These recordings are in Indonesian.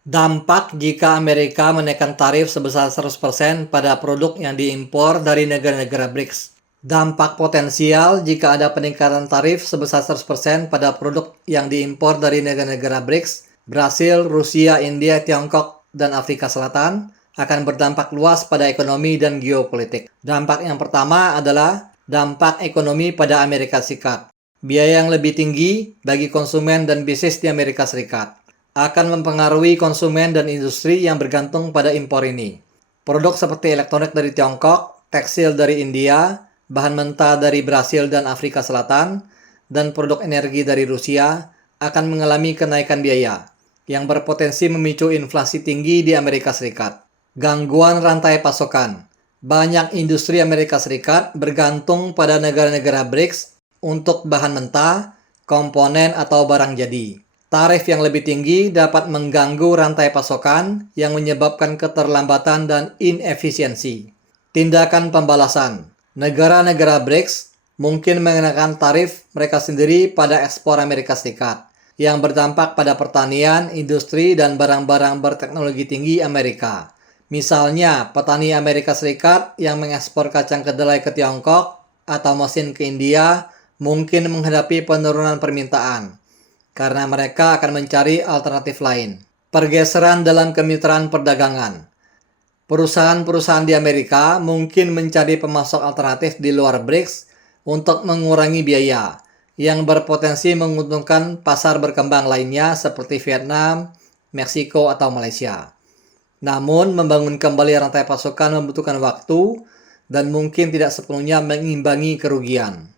Dampak jika Amerika menaikkan tarif sebesar 100% pada produk yang diimpor dari negara-negara BRICS. Dampak potensial jika ada peningkatan tarif sebesar 100% pada produk yang diimpor dari negara-negara BRICS, Brasil, Rusia, India, Tiongkok, dan Afrika Selatan, akan berdampak luas pada ekonomi dan geopolitik. Dampak yang pertama adalah dampak ekonomi pada Amerika Serikat. Biaya yang lebih tinggi bagi konsumen dan bisnis di Amerika Serikat akan mempengaruhi konsumen dan industri yang bergantung pada impor ini. Produk seperti elektronik dari Tiongkok, tekstil dari India, bahan mentah dari Brasil dan Afrika Selatan, dan produk energi dari Rusia akan mengalami kenaikan biaya yang berpotensi memicu inflasi tinggi di Amerika Serikat. Gangguan rantai pasokan. Banyak industri Amerika Serikat bergantung pada negara-negara BRICS untuk bahan mentah, komponen, atau barang jadi. Tarif yang lebih tinggi dapat mengganggu rantai pasokan yang menyebabkan keterlambatan dan inefisiensi. Tindakan pembalasan. Negara-negara BRICS mungkin mengenakan tarif mereka sendiri pada ekspor Amerika Serikat yang berdampak pada pertanian, industri, dan barang-barang berteknologi tinggi Amerika. Misalnya, petani Amerika Serikat yang mengekspor kacang kedelai ke Tiongkok atau mesin ke India mungkin menghadapi penurunan permintaan karena mereka akan mencari alternatif lain. Pergeseran dalam kemitraan perdagangan. Perusahaan-perusahaan di Amerika mungkin mencari pemasok alternatif di luar BRICS untuk mengurangi biaya, yang berpotensi menguntungkan pasar berkembang lainnya seperti Vietnam, Meksiko, atau Malaysia. Namun, membangun kembali rantai pasokan membutuhkan waktu dan mungkin tidak sepenuhnya mengimbangi kerugian.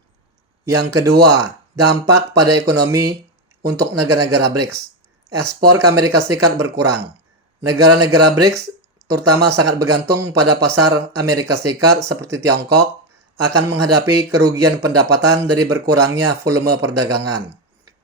Yang kedua, dampak pada ekonomi untuk negara-negara BRICS. Ekspor ke Amerika Serikat berkurang. Negara-negara BRICS terutama sangat bergantung pada pasar Amerika Serikat seperti Tiongkok akan menghadapi kerugian pendapatan dari berkurangnya volume perdagangan.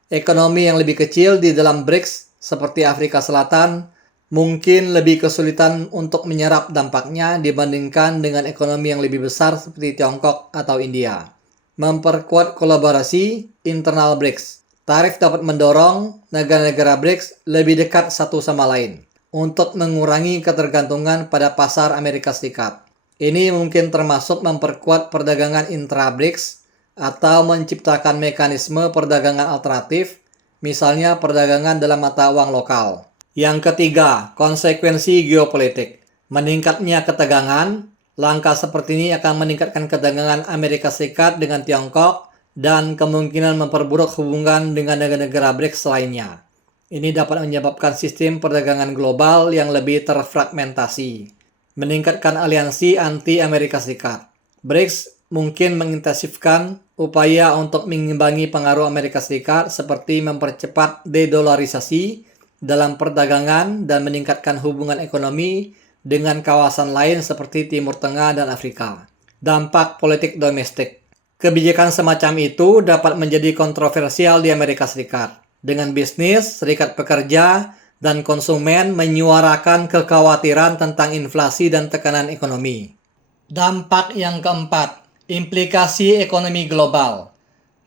Ekonomi yang lebih kecil di dalam BRICS seperti Afrika Selatan mungkin lebih kesulitan untuk menyerap dampaknya dibandingkan dengan ekonomi yang lebih besar seperti Tiongkok atau India. Memperkuat kolaborasi internal BRICS. Tarif dapat mendorong negara-negara BRICS lebih dekat satu sama lain untuk mengurangi ketergantungan pada pasar Amerika Serikat. Ini mungkin termasuk memperkuat perdagangan intra-BRICS atau menciptakan mekanisme perdagangan alternatif, misalnya perdagangan dalam mata uang lokal. Yang ketiga, konsekuensi geopolitik. Meningkatnya ketegangan. Langkah seperti ini akan meningkatkan ketegangan Amerika Serikat dengan Tiongkok dan kemungkinan memperburuk hubungan dengan negara-negara BRICS lainnya. Ini dapat menyebabkan sistem perdagangan global yang lebih terfragmentasi. Meningkatkan aliansi anti-Amerika Serikat. BRICS mungkin mengintensifkan upaya untuk mengimbangi pengaruh Amerika Serikat seperti mempercepat dedolarisasi dalam perdagangan dan meningkatkan hubungan ekonomi dengan kawasan lain seperti Timur Tengah dan Afrika. Dampak politik domestik. Kebijakan semacam itu dapat menjadi kontroversial di Amerika Serikat, dengan bisnis, serikat pekerja, dan konsumen menyuarakan kekhawatiran tentang inflasi dan tekanan ekonomi. Dampak yang keempat, implikasi ekonomi global.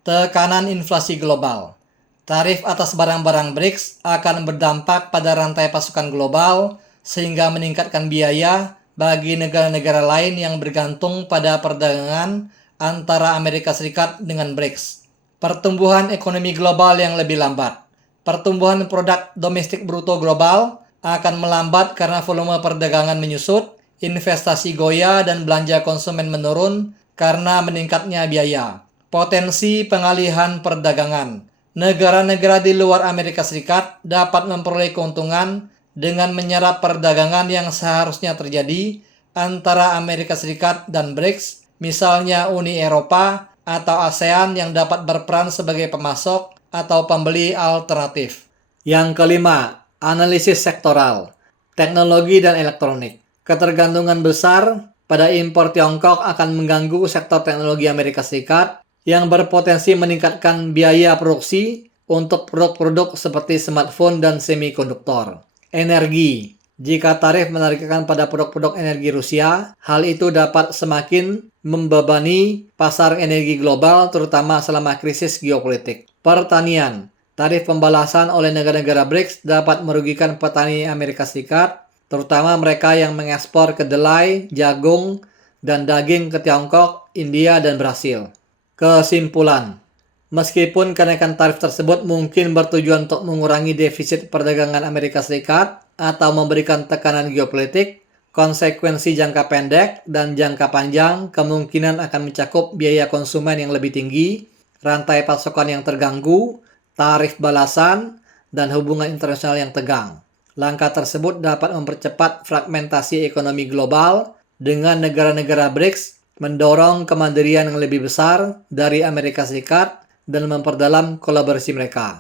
Tekanan inflasi global. Tarif atas barang-barang BRICS akan berdampak pada rantai pasokan global sehingga meningkatkan biaya bagi negara-negara lain yang bergantung pada perdagangan antara Amerika Serikat dengan BRICS. Pertumbuhan ekonomi global yang lebih lambat. Pertumbuhan produk domestik bruto global akan melambat karena volume perdagangan menyusut, investasi goyah, dan belanja konsumen menurun karena meningkatnya biaya. Potensi pengalihan perdagangan. Negara-negara di luar Amerika Serikat dapat memperoleh keuntungan dengan menyerap perdagangan yang seharusnya terjadi antara Amerika Serikat dan BRICS, misalnya Uni Eropa atau ASEAN yang dapat berperan sebagai pemasok atau pembeli alternatif. Yang kelima, analisis sektoral, teknologi dan elektronik. Ketergantungan besar pada impor Tiongkok akan mengganggu sektor teknologi Amerika Serikat yang berpotensi meningkatkan biaya produksi untuk produk-produk seperti smartphone dan semikonduktor. Energi. Jika tarif menarikkan pada produk-produk energi Rusia, hal itu dapat semakin membebani pasar energi global terutama selama krisis geopolitik. Pertanian. Tarif pembalasan oleh negara-negara BRICS dapat merugikan petani Amerika Serikat, terutama mereka yang mengekspor kedelai, jagung, dan daging ke Tiongkok, India, dan Brasil. Kesimpulan, meskipun kenaikan tarif tersebut mungkin bertujuan untuk mengurangi defisit perdagangan Amerika Serikat atau memberikan tekanan geopolitik, konsekuensi jangka pendek dan jangka panjang kemungkinan akan mencakup biaya konsumen yang lebih tinggi, rantai pasokan yang terganggu, tarif balasan, dan hubungan internasional yang tegang. Langkah tersebut dapat mempercepat fragmentasi ekonomi global dengan negara-negara BRICS mendorong kemandirian yang lebih besar dari Amerika Serikat dan memperdalam kolaborasi mereka.